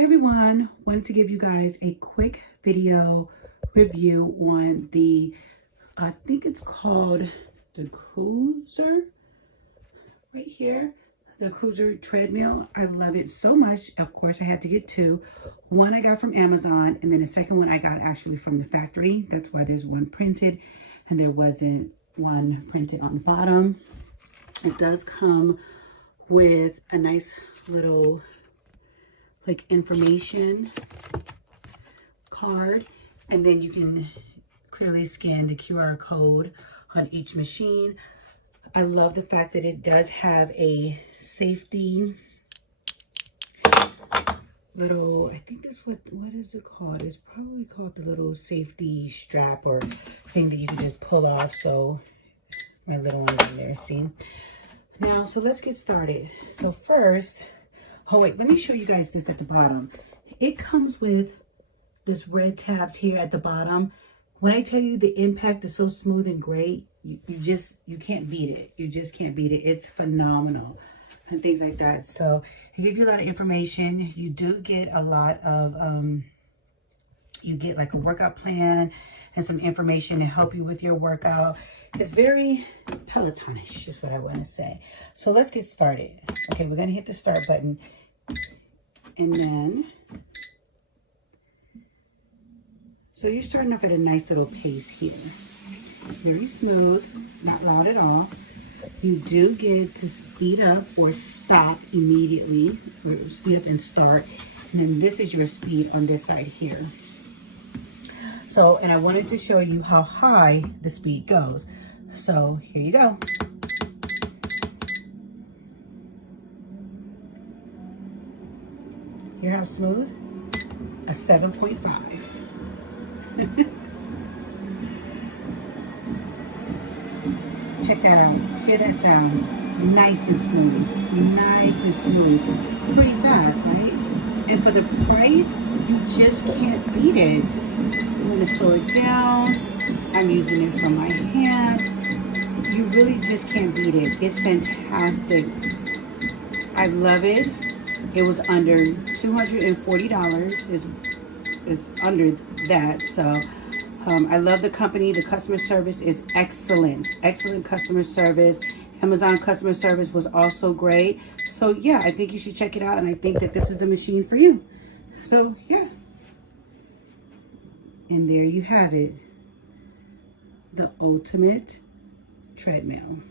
Hey everyone, wanted to give you guys a quick video review on the, I think it's called the Cruiser right here, the Cruiser Treadmill. I love it so much. Of course, I had to get two. One I got from Amazon, and then the second one I got actually from the factory. That's why there's one printed and there wasn't one printed on the bottom. It does come with a nice little like information card, and then you can clearly scan the QR code on each machine. I love the fact that it does have a safety little, I think that's what is it called? It's probably called the little safety strap or thing that you can just pull off. So my little one is in there, see? Now, so let's get started. So first, oh wait, let me show you guys this at the bottom. It comes with this red tabs here at the bottom. When I tell you the impact is so smooth and great, you can't beat it. You just can't beat it. It's phenomenal and things like that. So it gives you a lot of information. You do get a lot of, you get like a workout plan and some information to help you with your workout. It's very Pelotonish, is what I want to say. So let's get started. Okay, we're going to hit the start button. And then, so you're starting off at a nice little pace here. Very smooth, not loud at all. You do get to speed up or stop immediately, or speed up and start. And then this is your speed on this side here. So, and I wanted to show you how high the speed goes. So here you go. Hear how smooth? A 7.5. Check that out. Hear that sound? Nice and smooth. Nice and smooth. Pretty fast, right? And for the price, you just can't beat it. I'm going to slow it down. I'm using it from my hand. You really just can't beat it. It's fantastic. I love it. It was under $240. It's under that. So I love the company. The customer service is excellent. Excellent customer service. Amazon customer service was also great. So yeah, I think you should check it out. And I think that this is the machine for you. So yeah. And there you have it. The ultimate treadmill.